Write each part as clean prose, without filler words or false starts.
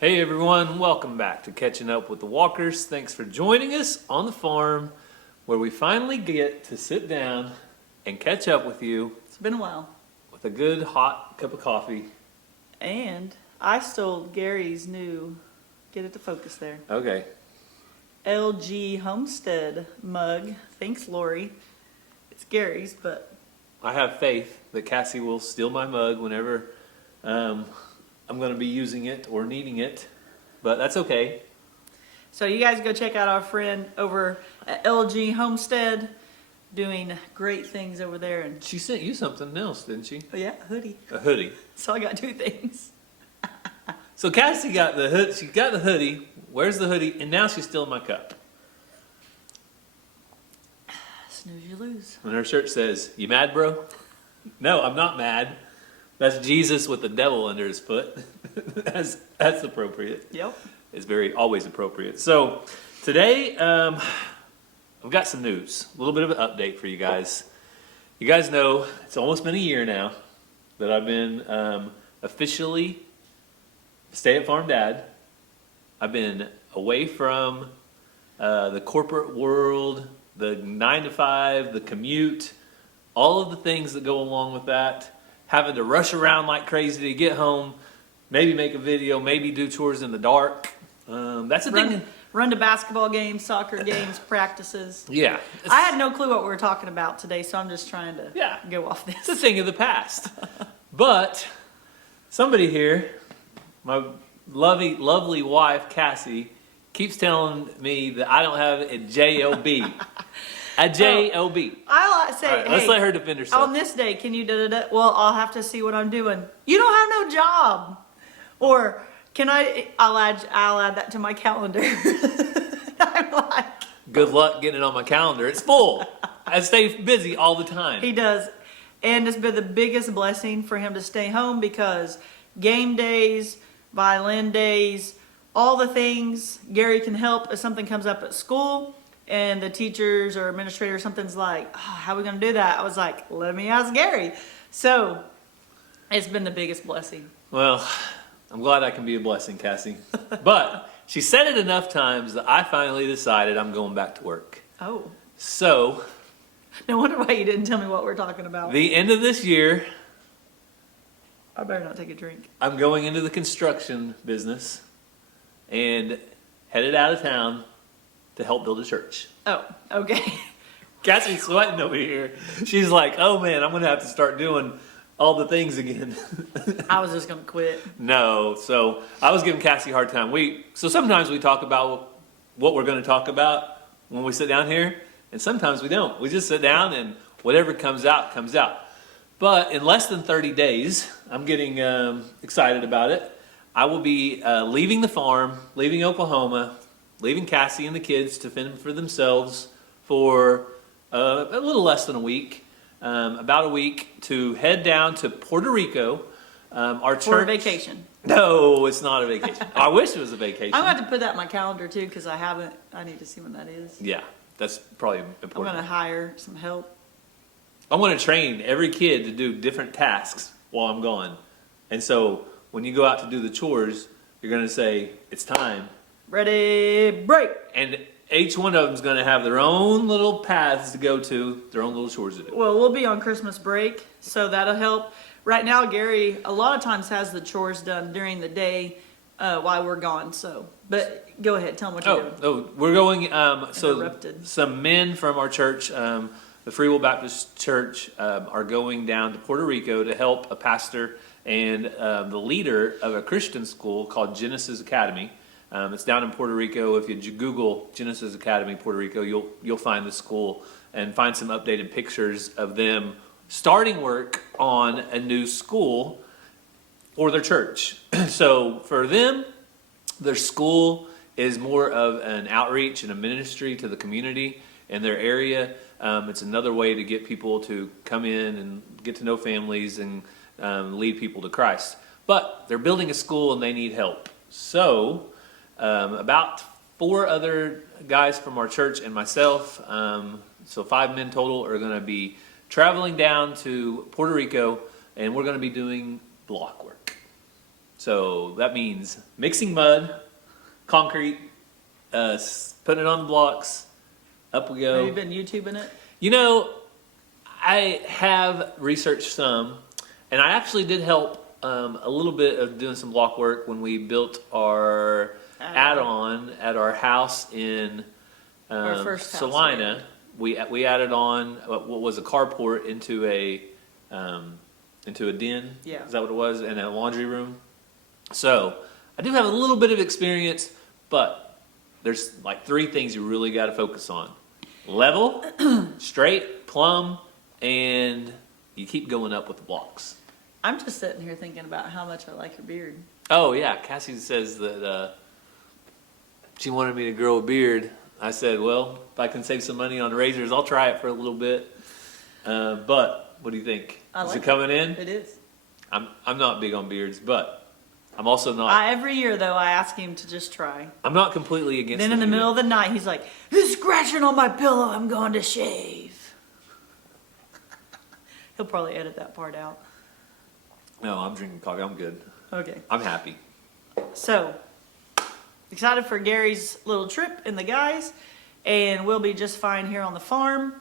Hey everyone, welcome back to Catching Up with the Walkers. Thanks for joining us on the farm where we finally get to sit down and catch up with you It's been a while. with a good hot cup of coffee. And I stole Gary's new, get it to focus there, Okay. LG Homestead mug. Thanks, Lori. It's Gary's, but I have faith that Cassie will steal my mug whenever I'm going to be using it or needing it, but that's okay. so you guys go check out our friend over at LG Homestead doing great things over there. And She sent you something else, didn't she? oh yeah, hoodie. A hoodie. So I got two things. So Cassie got the hood. She got the hoodie. Where's the hoodie? And now she's stealing my cup. Snooze, you lose. And her shirt says, "You mad, bro?" No, I'm not mad. That's Jesus with the devil under his foot. that's appropriate. Yep. It's always appropriate. So today, I've got some news. A little bit of an update for you guys. You guys know it's almost been a year now that I've been officially stay-at-farm dad. I've been away from the corporate world, the 9 to 5, the commute, all of the things that go along with that. Having to rush around like crazy to get home, maybe make a video, maybe do chores in the dark. That's the thing. Run to basketball games, soccer games, practices. Yeah. I had no clue what we were talking about today, so I'm just trying to go off It's a this. thing of the past. But somebody here, my lovely wife, Cassie, keeps telling me that I don't have a J-O-B. A J-O-B. I like to say, All right, hey, let's let her defend herself. on this day, can you da-da-da? Well, I'll have to see what I'm doing. You don't have no job. Or can I'll add that to my calendar. I'm like, Good luck getting it on my calendar. It's full. I stay busy all the time. he does. And it's been the biggest blessing for him to stay home because game days, violin days, all the things, Gary can help if something comes up at school and the teachers or administrator or something's like, oh, how are we going to do that? I was like, let me ask Gary. So it's been the biggest blessing. Well, I'm glad I can be a blessing, Cassie. But she said it enough times that I finally decided I'm going back to work. Oh, So, no wonder why you didn't tell me what we're talking about. the end of this year, I better not take a drink. I'm going into the construction business and headed out of town to help build a church. Oh, okay. Cassie's sweating over here. She's like, oh man, I'm going to have to start doing all the things again. I was just going to quit. No, so I was giving Cassie a hard time. So sometimes we talk about what we're going to talk about when we sit down here, and sometimes we don't. We just sit down and whatever comes out, comes out. But in less than 30 days, I'm getting excited about it. I will be leaving the farm, leaving Oklahoma, leaving Cassie and the kids to fend for themselves for a little less than a week, about a week, to head down to Puerto Rico. Our church. For a vacation. No, it's not a vacation. I wish it was a vacation. I'm going to have to put that in my calendar too because I need to see when that is. Yeah, that's probably I'm important. going to hire some help. I want to train every kid to do different tasks while I'm gone. And so when you go out to do the chores, you're going to say, it's time. Ready, break. And each one of them is going to have their own little paths to go to, their own little chores to do. Well, we'll be on Christmas break, so that'll help. Right now, Gary a lot of times has the chores done during the day while we're gone. So, but go ahead, tell them what you're doing. We're going, Interrupted. some men from our church, the Free Will Baptist Church, are going down to Puerto Rico to help a pastor and the leader of a Christian school called Genesis Academy. It's down in Puerto Rico. If you Google Genesis Academy Puerto Rico, you'll find the school and find some updated pictures of them starting work on a new school for their church. So for them, their school is more of an outreach and a ministry to the community in their area. It's another way to get people to come in and get to know families and lead people to Christ. But they're building a school and they need help. So about 4 other guys from our church and myself, so 5 men total, are going to be traveling down to Puerto Rico, and we're going to be doing block work. So that means mixing mud, concrete, putting it on the blocks. Up we go. Have you been YouTubing it? You know, I have researched some, and I actually did help a little bit of doing some block work when we built our add-on at our house in Our first house, Salina. We added on what was a carport into a den. Yeah. Is that what it was? And a laundry room. So I do have a little bit of experience, but there's like 3 things you really got to focus on: level, straight, plumb, and you keep going up with the blocks. I'm just sitting here thinking about how much I like your beard. Oh yeah, Cassie says that she wanted me to grow a beard. I said, well, if I can save some money on razors, I'll try it for a little bit. But what do you think? Is it coming in? It is. I'm not big on beards, but I'm also not. Every year though, I ask him to just try. I'm not completely against. Then in the middle of the night, he's like, "Who's scratching on my pillow? I'm going to shave." He'll probably edit that part out. No, I'm drinking coffee. I'm good. Okay. I'm happy. So, excited for Gary's little trip and the guys, and we'll be just fine here on the farm.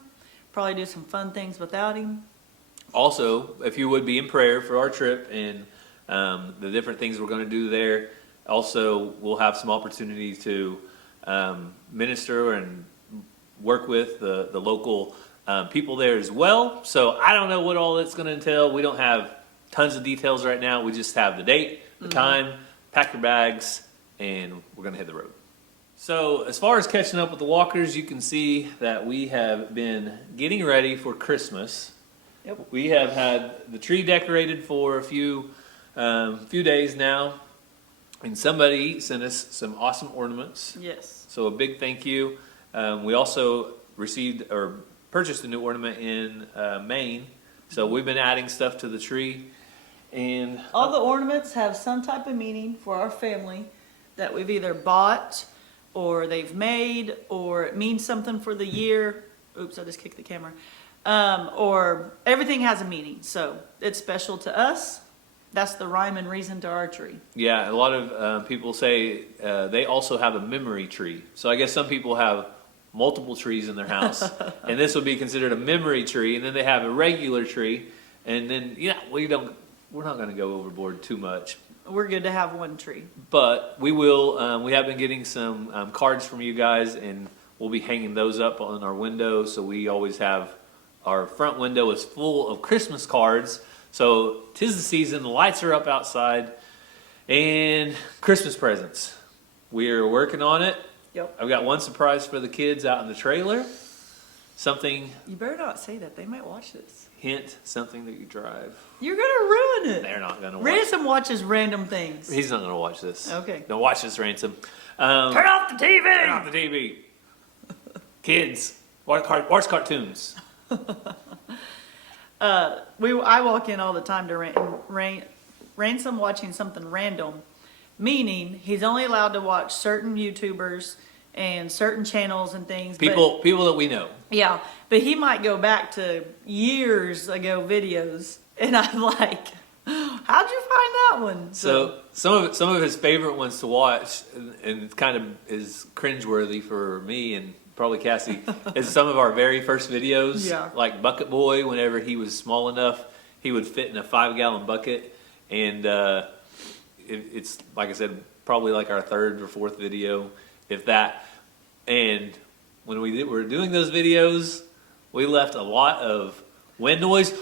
Probably do some fun things without him. Also, if you would be in prayer for our trip and the different things we're going to do there. Also, we'll have some opportunity to minister and work with the local people there as well. So I don't know what all that's going to entail. We don't have tons of details right now. We just have the date, the time, pack your bags, and we're going to hit the road. So as far as catching up with the walkers, you can see that we have been getting ready for Christmas. Yep. We have had the tree decorated for a few days now, and somebody sent us some awesome ornaments. Yes. So a big thank you. We also received or purchased a new ornament in Maine. So we've been adding stuff to the tree. And All the ornaments have some type of meaning for our family that we've either bought or they've made, or it means something for the year. Oops, I just kicked the camera. Or everything has a meaning. So it's special to us. That's the rhyme and reason to our tree. yeah, a lot of people say they also have a memory tree. So I guess some people have multiple trees in their house, and this would be considered a memory tree. And then they have a regular tree, and then we're not going to go overboard too much. We're good to have one tree. But we will. We have been getting some cards from you guys, and we'll be hanging those up on our window. So we always have our front window is full of Christmas cards. So 'tis the season. The lights are up outside, and Christmas presents. We are working on it. Yep. I've got one surprise for the kids out in the trailer. Something. You better not say that. They might watch this. Hint, something that you drive. You're gonna ruin it. They're not going to watch. Ransom watches random things. He's not going to watch this. Okay. Don't watch this, Ransom. Turn off the TV. Turn off the TV. Kids, watch cartoons. I walk in all the time to Ransom watching something random, meaning he's only allowed to watch certain YouTubers and certain channels and things. People that we know. Yeah, but he might go back to years ago videos, and I'm like, how'd you find that one? So some of his favorite ones to watch, and it kind of is cringeworthy for me and probably Cassie, is some of our very first videos. Yeah. Like Bucket Boy, whenever he was small enough, he would fit in a 5-gallon bucket, and it's like I said, probably like our 3rd or 4th video, if that. And when we were doing those videos, we left a lot of wind noise. We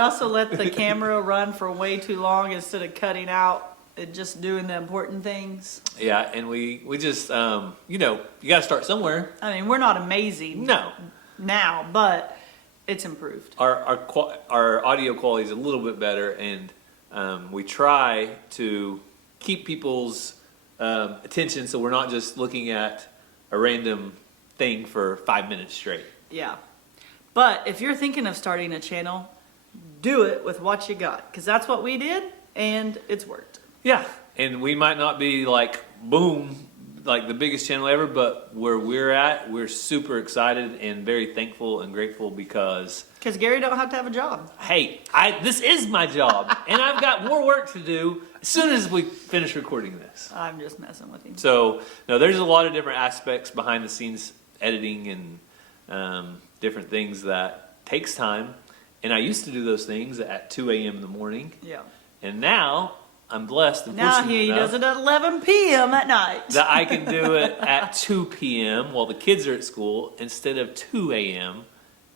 also let the camera run for way too long instead of cutting out and just doing the important things. Yeah, and we just, you got to start somewhere. I mean, we're not amazing No. now, but it's improved. Our audio quality is a little bit better, and we try to keep people's attention so we're not just looking at a random thing for 5 minutes straight. Yeah. But if you're thinking of starting a channel, do it with what you got, because that's what we did, and it's worked. Yeah, and we might not be like boom like the biggest channel ever, but where we're at, we're super excited and very thankful and grateful because Gary don't have to have a job. hey, this is my job, and I've got more work to do as soon as we finish recording this. I'm just messing with him. So, no, there's a lot of different aspects behind the scenes editing and different things that takes time. And I used to do those things at 2 a.m. in the morning. Yeah. And now I'm blessed and Now fortunate he enough does it at 11 p.m. at night. that I can do it at 2 p.m. while the kids are at school instead of 2 a.m.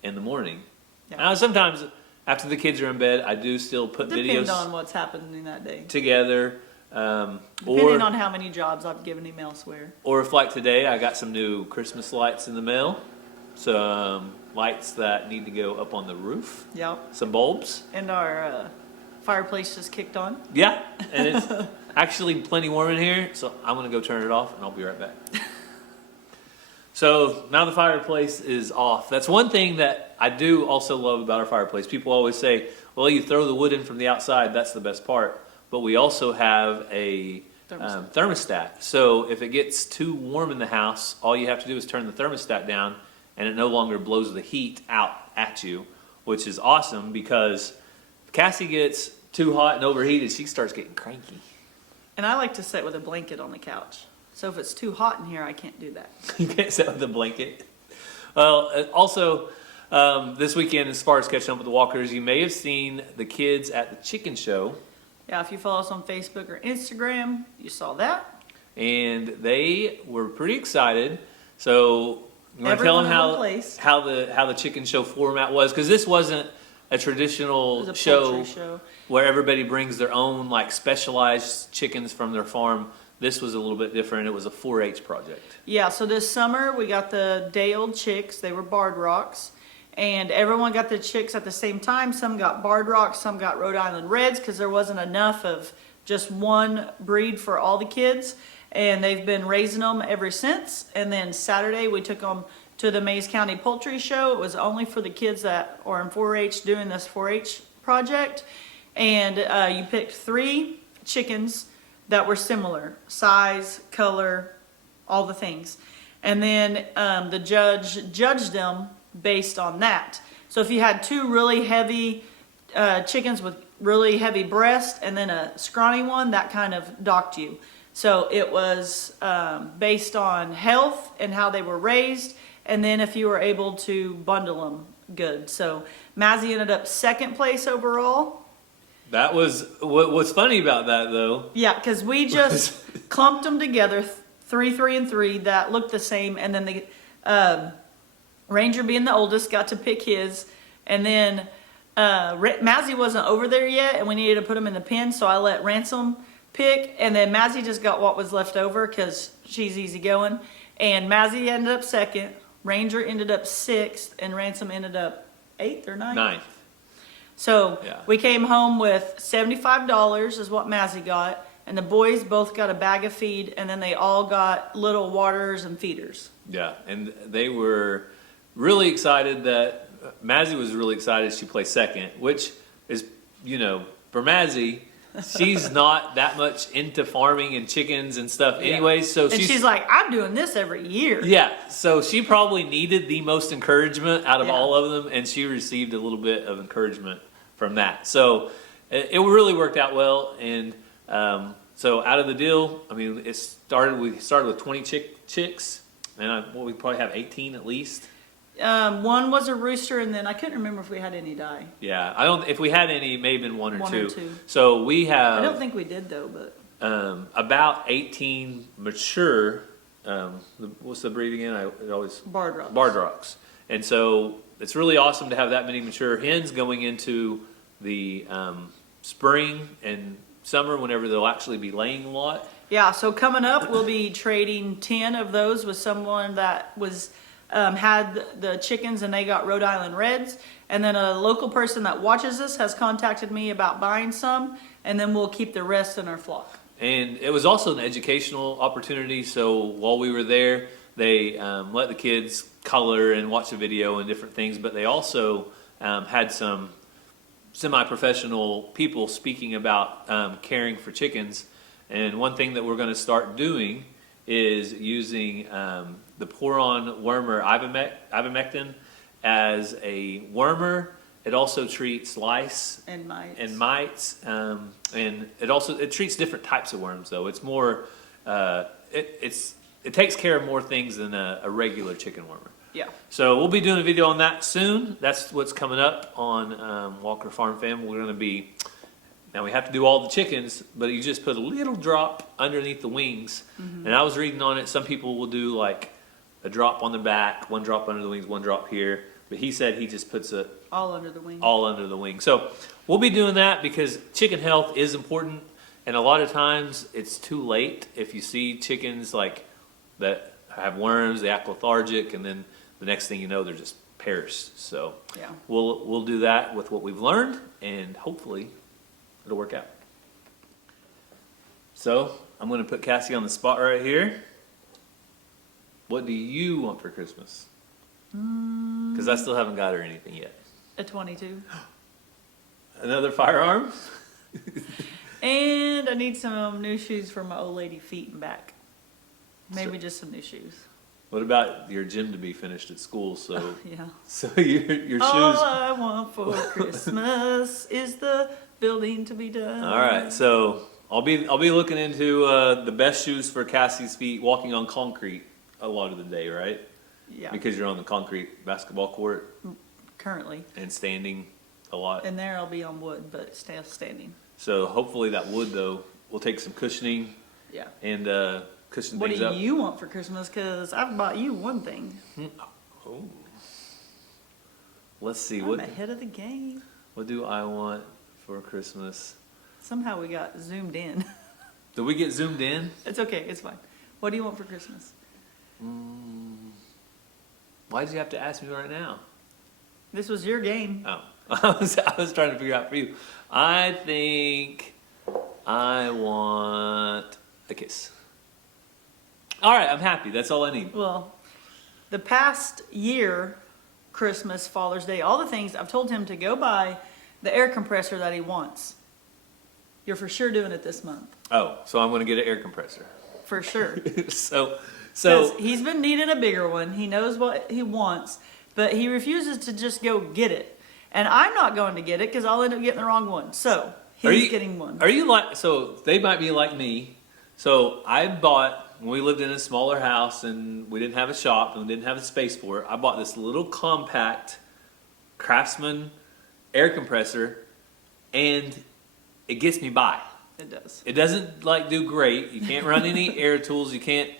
in the morning. Yeah. Now, sometimes after the kids are in bed, I do still put Depending videos on what's happening that day. together. Depending on how many jobs I've given him elsewhere. Or if, like today, I got some new Christmas lights in the mail. Some lights that need to go up on the roof. Yep. Some bulbs. And our fireplace just kicked on. Yeah, and it's actually plenty warm in here, so I'm going to go turn it off, and I'll be right back. So now the fireplace is off. That's one thing that I do also love about our fireplace. People always say, well, you throw the wood in from the outside, that's the best part. But we also have a thermostat. So if it gets too warm in the house, all you have to do is turn the thermostat down, and it no longer blows the heat out at you, which is awesome because if Cassie gets too hot and overheated, she starts getting cranky. And I like to sit with a blanket on the couch. So if it's too hot in here, I can't do that. You can't sit with a blanket. Well, also, this weekend, as far as catching up with the Walkers, you may have seen the kids at the chicken show. Yeah, if you follow us on Facebook or Instagram, you saw that. And they were pretty excited. So you want to tell them how the chicken show format was? Because this wasn't a traditional It was a show poultry show where everybody brings their own like specialized chickens from their farm. This was a little bit different. It was a 4-H project. Yeah, so this summer we got the day-old chicks. They were barred rocks. And everyone got the chicks at the same time. Some got barred rocks, some got Rhode Island Reds because there wasn't enough of just one breed for all the kids. And they've been raising them ever since. And then Saturday we took them to the Mays County Poultry Show. It was only for the kids that are in 4-H doing this 4-H project. And you picked 3 chickens that were similar, size, color, all the things. And then the judge judged them based on that. So if you had 2 really heavy chickens with really heavy breast and then a scrawny one, that kind of docked you. So it was based on health and how they were raised, and then if you were able to bundle them good. So Mazzy ended up 2nd place overall. That was what's funny about that though. Yeah, because we just clumped them together, 3, 3, and 3 that looked the same, and then the Ranger, being the oldest, got to pick his, and then Mazzy wasn't over there yet, and we needed to put him in the pen, so I let Ransom pick, and then Mazzy just got what was left over because she's easy going, and Mazzy ended up 2nd, Ranger ended up 6th, and Ransom ended up 8th or 9th. 9th. So Yeah. we came home with $75 is what Mazzy got, and the boys both got a bag of feed, and then they all got little waters and feeders. Yeah, and they were really excited that Mazzy was really excited she placed 2nd, which is, for Mazzy, she's not that much into farming and chickens and stuff anyway. Yeah. So and she's like, I'm doing this every year. Yeah, so she probably needed the most encouragement out of Yeah. all of them, and she received a little bit of encouragement from that. So it really worked out well, and so out of the deal, I mean, we started with 20 chicks, and we probably have 18 at least. One was a rooster, and then I couldn't remember if we had any die. Yeah, if we had any, it may have been one or One two. or two. So we have. I don't think we did though, but about 18 mature. What's the breed again? barred rocks. Barred rocks. And so it's really awesome to have that many mature hens going into the spring and summer whenever they'll actually be laying a lot. Yeah, so coming up, we'll be trading 10 of those with someone that was had the chickens and they got Rhode Island Reds. And then a local person that watches this has contacted me about buying some, and then we'll keep the rest in our flock. And it was also an educational opportunity. So while we were there, they let the kids color and watch a video and different things, but they also had some semi-professional people speaking about caring for chickens. And one thing that we're going to start doing is using the Poron wormer ivermectin as a wormer. It also treats lice And mites. and mites, and it treats different types of worms. Though it's more, it takes care of more things than a regular chicken wormer. Yeah. So we'll be doing a video on that soon. That's what's coming up on Walker Farm Fam. We're going to be, now we have to do all the chickens, but you just put a little drop underneath the wings. And I was reading on it, some people will do like a drop on the back, one drop under the wings, one drop here. But he said he just puts it All under the wing. all under the wing. So we'll be doing that because chicken health is important. And a lot of times it's too late if you see chickens like that have worms, they act lethargic, and then the next thing you know, they're just perished. So Yeah. we'll do that with what we've learned, and hopefully it'll work out. So I'm going to put Cassie on the spot right here. What do you want for Christmas? Because I still haven't got her anything yet. A 22. Another firearm? And I need some new shoes for my old lady feet and back. Maybe just some new shoes. What about your gym to be finished at school? So, Yeah. so your All shoes. I want for Christmas is the building to be done. All right, so I'll be looking into the best shoes for Cassie's feet walking on concrete a lot of the day, right? Yeah. Because you're on the concrete basketball court Currently. and standing a lot. And there I'll be on wood, but still standing. So hopefully that wood though will take some cushioning Yeah. and cushion What things do up. you want for Christmas? Because I've bought you one thing. Oh. Let's see I'm ahead of the game. what do I want for Christmas? Somehow we got zoomed in. Did we get zoomed in? It's okay. It's fine. What do you want for Christmas? Why did you have to ask me right now? This was your game. Oh, I was trying to figure out for you. I think I want a kiss. All right, I'm happy. That's all I need. Well, the past year, Christmas, Father's Day, all the things, I've told him to go buy the air compressor that he wants. You're for sure doing it this month. Oh, so I'm going to get an air compressor. For sure. so 'Cause he's been needing a bigger one. He knows what he wants, but he refuses to just go get it. And I'm not going to get it because I'll end up getting the wrong one. So he's getting one. Are you like, so they might be like me. So I bought, when we lived in a smaller house and we didn't have a shop and we didn't have a space for it, I bought this little compact Craftsman air compressor, and it gets me by. It does. It doesn't like do great. You can't run any air tools. You can't,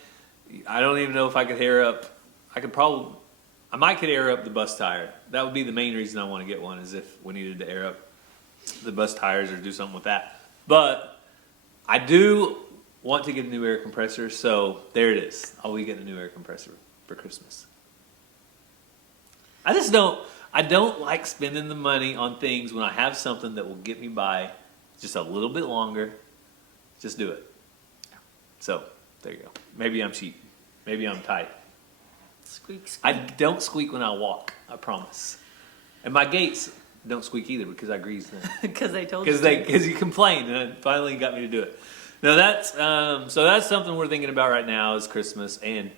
I don't even know if I could air up, I might could air up the bus tire. That would be the main reason I want to get one, is if we needed to air up the bus tires or do something with that. But I do want to get a new air compressor, so there it is. I'll be getting a new air compressor for Christmas. I don't like spending the money on things when I have something that will get me by just a little bit longer. Just do it. So, there you go. Maybe I'm cheap. Maybe I'm tight. Squeak, squeak. I don't squeak when I walk, I promise. And my gates don't squeak either because I grease them. Because they told you. Because you complained and it finally got me to do it. Now so that's something we're thinking about right now is Christmas, and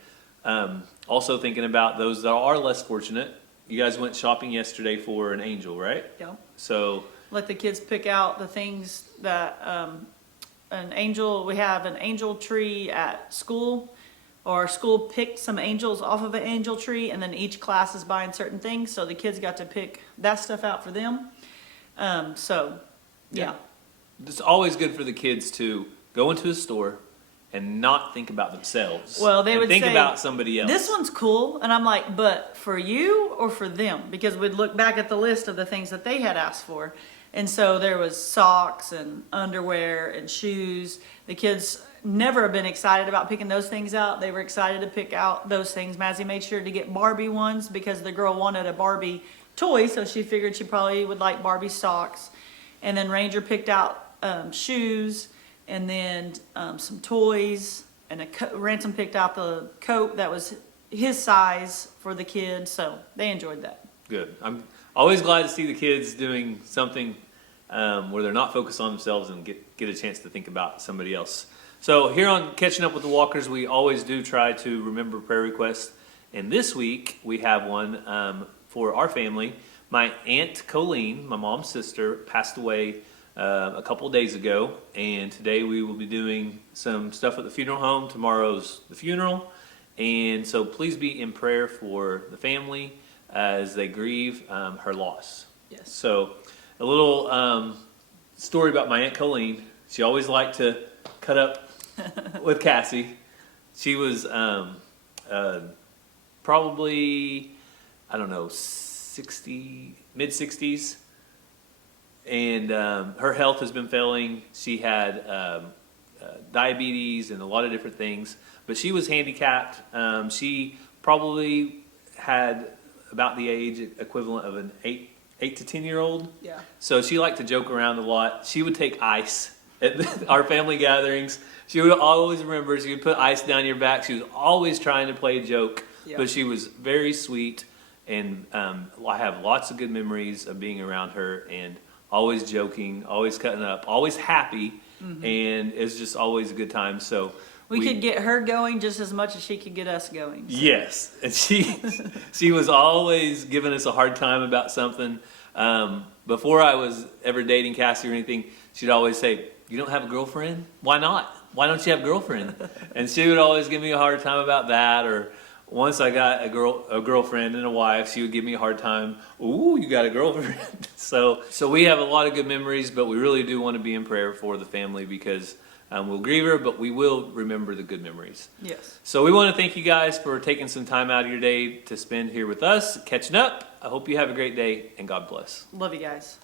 also thinking about those that are less fortunate. You guys went shopping yesterday for an angel, right? Yeah. So Let the kids pick out the things that we have an angel tree at school. Or school picked some angels off of an angel tree, and then each class is buying certain things, so the kids got to pick that stuff out for them. Yeah. it's always good for the kids to go into a store and not think about themselves. Well, they and would think say, about somebody else. This one's cool, and I'm like, but for you or for them? Because we'd look back at the list of the things that they had asked for, and so there was socks and underwear and shoes. The kids never have been excited about picking those things out. They were excited to pick out those things. Mazzy made sure to get Barbie ones because the girl wanted a Barbie toy, so she figured she probably would like Barbie socks. And then Ranger picked out shoes, and then some toys, and Ransom picked out the coat that was his size for the kids, so they enjoyed that. Good. I'm always glad to see the kids doing something where they're not focused on themselves and get a chance to think about somebody else. So here on Catching Up with the Walkers, we always do try to remember prayer requests. And this week we have one for our family. My Aunt Colleen, my mom's sister, passed away a couple days ago. And today we will be doing some stuff at the funeral home. Tomorrow's the funeral. And so please be in prayer for the family as they grieve her loss. Yes. So a little story about my Aunt Colleen. She always liked to cut up with Cassie. She was probably, I don't know, mid-60s. And her health has been failing. She had diabetes and a lot of different things. But she was handicapped. She probably had about the age equivalent of an 8 to 10-year-old. Yeah. So she liked to joke around a lot. She would take ice at our family gatherings. She would always remember, she would put ice down your back. She was always trying to play a joke. Yeah. But she was very sweet. And I have lots of good memories of being around her and always joking, always cutting up, always happy. And it's just always a good time. So We could get her going just as much as she could get us going. So. Yes, and she was always giving us a hard time about something. Before I was ever dating Cassie or anything, she'd always say, "You don't have a girlfriend? Why not? Why don't you have a girlfriend?" And she would always give me a hard time about that. Or once I got a girlfriend and a wife, she would give me a hard time. "Ooh, you got a girlfriend?" So we have a lot of good memories, but we really do want to be in prayer for the family because. We'll grieve her, but we will remember the good memories. Yes. So we want to thank you guys for taking some time out of your day to spend here with us, catching up. I hope you have a great day, and God bless. Love you guys.